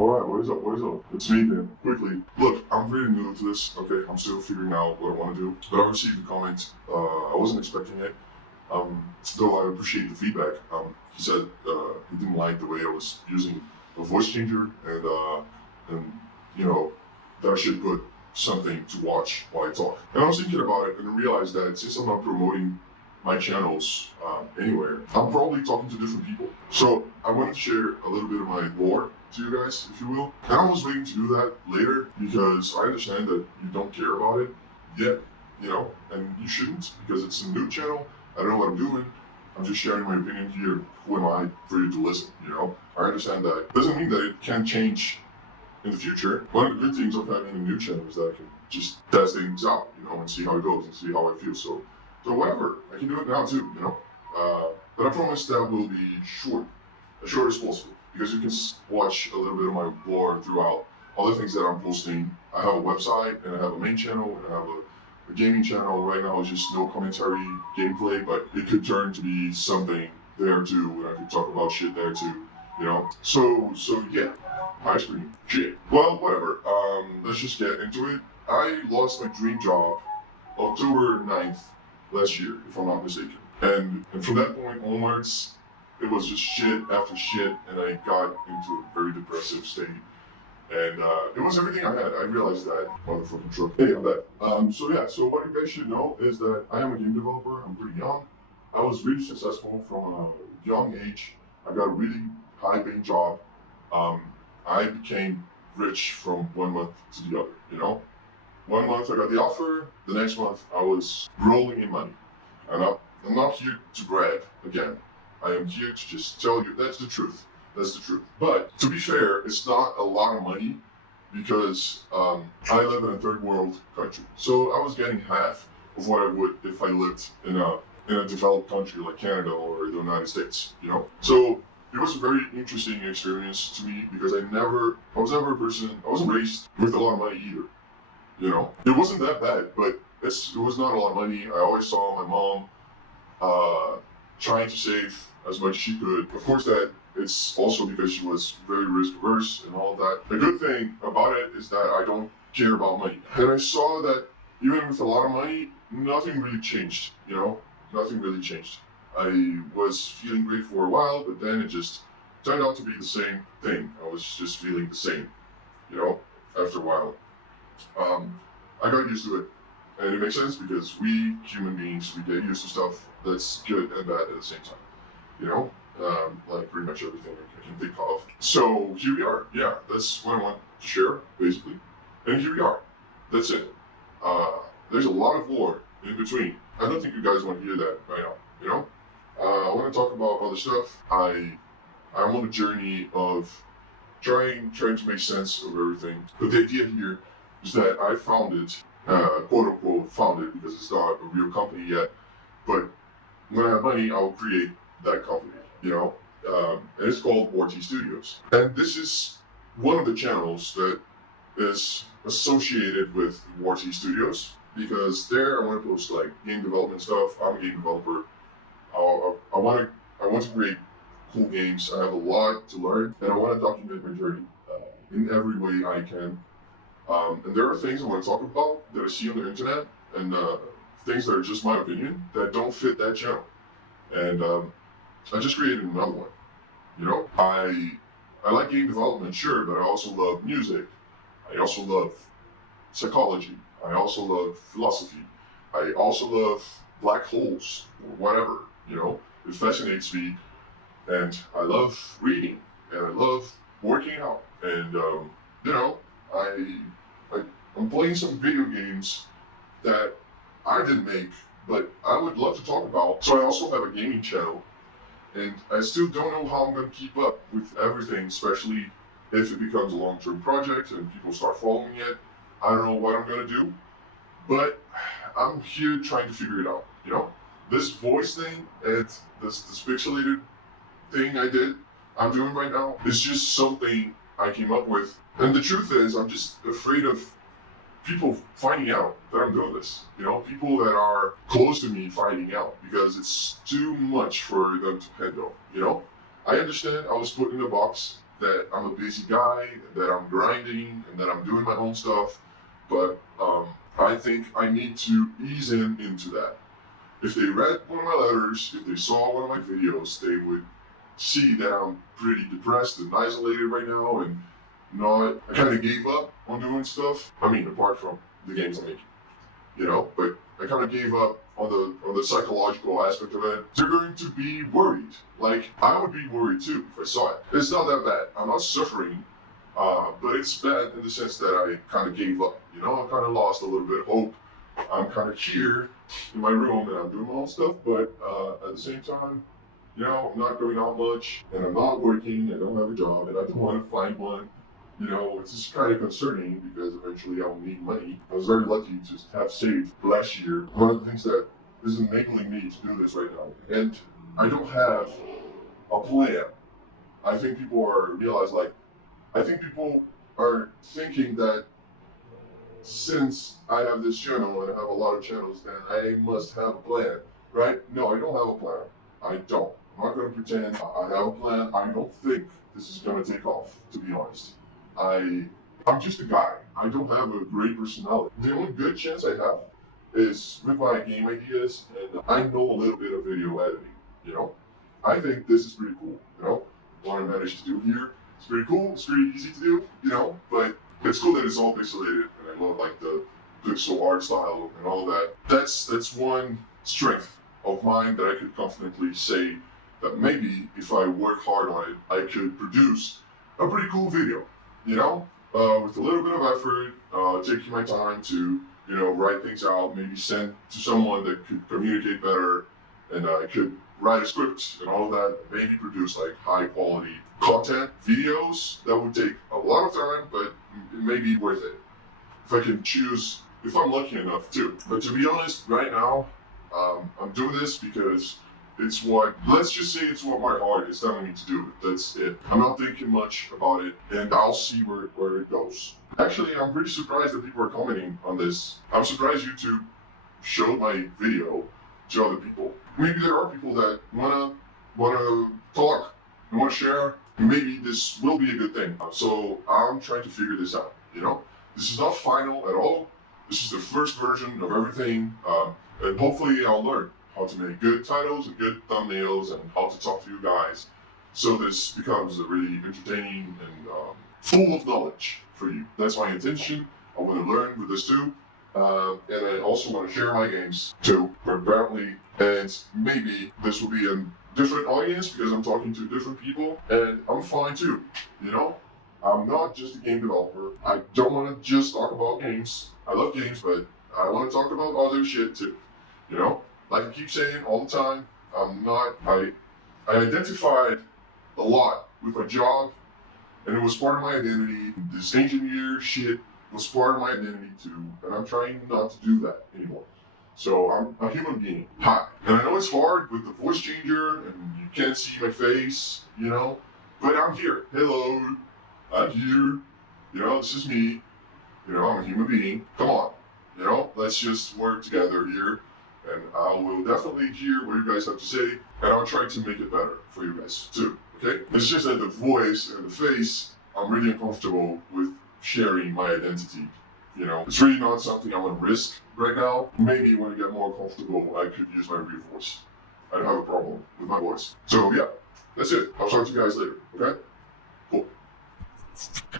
Alright, what is up, what is up? It's me again, quickly. Look, I'm very new to this, okay? I'm still figuring out what I want to do. But I received a comment, I wasn't expecting it. Though I appreciate the feedback. He said he didn't like the way I was using a voice changer and you know, that I should put something to watch while I talk. And I was thinking about it and I realized that since I'm not promoting my channels anywhere, I'm probably talking to different people. So I wanted to share a little bit of my lore to you guys, if you will. And I was waiting to do that later because I understand that you don't care about it yet, and you shouldn't because it's a new channel. I don't know what I'm doing. I'm just sharing my opinion here. Who am I for you to listen, I understand that. Doesn't mean that it can change in the future. One of the good things of having a new channel is that I can just test things out, and see how it goes and see how I feel. So whatever, I can do it now too, But I promise that will be short, as short as possible, because you can watch a little bit of my lore throughout all the things that I'm posting. I have a website, and I have a main channel, and I have a gaming channel. Right now it's just no commentary gameplay, but it could turn to be something there too, and I could talk about shit there too, So yeah, high screen, shit. Well, whatever, let's just get into it. I lost my dream job October 9th last year, if I'm not mistaken. And from that point onwards, it was just shit after shit, and I got into a very depressive state. And it was everything I had. I realized that. Motherfucking truck. Hey, I'm back. So what you guys should know is that I am a game developer. I'm pretty young. I was really successful from a young age. I got a really high-paying job. I became rich from one month to the other, 1 month I got the offer, the next month I was rolling in money. And I'm not here to brag again. I am here to just tell you that's the truth. That's the truth. But to be fair, it's not a lot of money because I live in a third world country. So I was getting half of what I would if I lived in a developed country like Canada or the United States, So it was a very interesting experience to me because I was never a person, I wasn't raised with a lot of money either. It wasn't that bad, but it was not a lot of money. I always saw my mom trying to save as much as she could. Of course, that it's also because she was very risk averse and all that. The good thing about it is that I don't care about money. And I saw that even with a lot of money, nothing really changed, Nothing really changed. I was feeling great for a while, but then it just turned out to be the same thing. I was just feeling the same, after a while. I got used to it, and it makes sense because we human beings, we get used to stuff that's good and bad at the same time, like pretty much everything I can think of. So here we are. Yeah, that's what I want to share, basically. And here we are. That's it. There's a lot of lore in between. I don't think you guys want to hear that right now, I want to talk about other stuff. I'm on a journey of trying to make sense of everything. But the idea here is that I founded, quote unquote, founded because it's not a real company yet. But when I have money, I'll create that company, and it's called RT Studios. And this is one of the channels that is associated with RT Studios because there I want to post like game development stuff. I'm a game developer. I want to create cool games. I have a lot to learn, and I want to document my journey in every way I can. And there are things I want to talk about that I see on the internet, and things that are just my opinion that don't fit that channel. And I just created another one. I like game development, sure, but I also love music. I also love psychology. I also love philosophy. I also love black holes or whatever. It fascinates me, and I love reading, and I love working out, and I'm playing some video games that I didn't make, but I would love to talk about. So I also have a gaming channel, and I still don't know how I'm going to keep up with everything, especially if it becomes a long-term project and people start following it. I don't know what I'm going to do, but I'm here trying to figure it out, This voice thing and this pixelated thing I'm doing right now, is just something I came up with. And the truth is, I'm just afraid of people finding out that I'm doing this. People that are close to me finding out because it's too much for them to handle. I understand I was put in a box that I'm a busy guy, that I'm grinding, and that I'm doing my own stuff. But I think I need to ease into that. If they read one of my letters, if they saw one of my videos, they would see that I'm pretty depressed and isolated right now, and not. I kind of gave up on doing stuff. I mean, apart from the games I'm making, But I kind of gave up on the psychological aspect of it. They're going to be worried. Like I would be worried too if I saw it. It's not that bad. I'm not suffering, but it's bad in the sense that I kind of gave up. I kind of lost a little bit of hope. I'm kind of here in my room and I'm doing my own stuff, but at the same time, I'm not going out much and I'm not working. I don't have a job and I don't want to find one. It's just kind of concerning because eventually I'll need money. I was very lucky to have saved last year. One of the things that is enabling me to do this right now, and I don't have a plan. I think people are thinking that since I have this channel and I have a lot of channels, then I must have a plan, right? No, I don't have a plan. I don't. I'm not going to pretend I have a plan. I don't think this is going to take off, to be honest. I'm just a guy. I don't have a great personality. The only good chance I have is with my game ideas, and I know a little bit of video editing, I think this is pretty cool, What I managed to do here is pretty cool. It's pretty easy to do, but it's cool that it's all pixelated, and I love like the pixel art style and all that. That's one strength of mine that I could confidently say that maybe if I work hard on it, I could produce a pretty cool video. With a little bit of effort, taking my time to, write things out, maybe send to someone that could communicate better, and I could write a script and all of that, maybe produce like high quality content, videos that would take a lot of time, but it may be worth it. If I can choose, if I'm lucky enough too. But to be honest, right now, I'm doing this because let's just say it's what my heart is telling me to do. That's it. I'm not thinking much about it, and I'll see where it goes. Actually, I'm pretty surprised that people are commenting on this. I'm surprised YouTube showed my video to other people. Maybe there are people that wanna talk and wanna share. Maybe this will be a good thing. So I'm trying to figure this out. This is not final at all. This is the first version of everything, and hopefully I'll learn how to make good titles and good thumbnails and how to talk to you guys. So this becomes a really entertaining and full of knowledge for you. That's my intention. I want to learn with this too. And I also want to share my games too, apparently. And maybe this will be a different audience because I'm talking to different people. And I'm fine too, I'm not just a game developer. I don't want to just talk about games. I love games, but I want to talk about other shit too, Like I keep saying all the time, I identified a lot with my job, and it was part of my identity. This engineer shit was part of my identity too, and I'm trying not to do that anymore. So I'm a human being. Hi. And I know it's hard with the voice changer, and you can't see my face, but I'm here. Hello, I'm here. This is me. I'm a human being. Come on. Let's just work together here. And I will definitely hear what you guys have to say, and I'll try to make it better for you guys too, okay? It's just that the voice and the face, I'm really uncomfortable with sharing my identity, It's really not something I want to risk right now. Maybe when I get more comfortable, I could use my real voice. I don't have a problem with my voice. So yeah, that's it. I'll talk to you guys later, okay?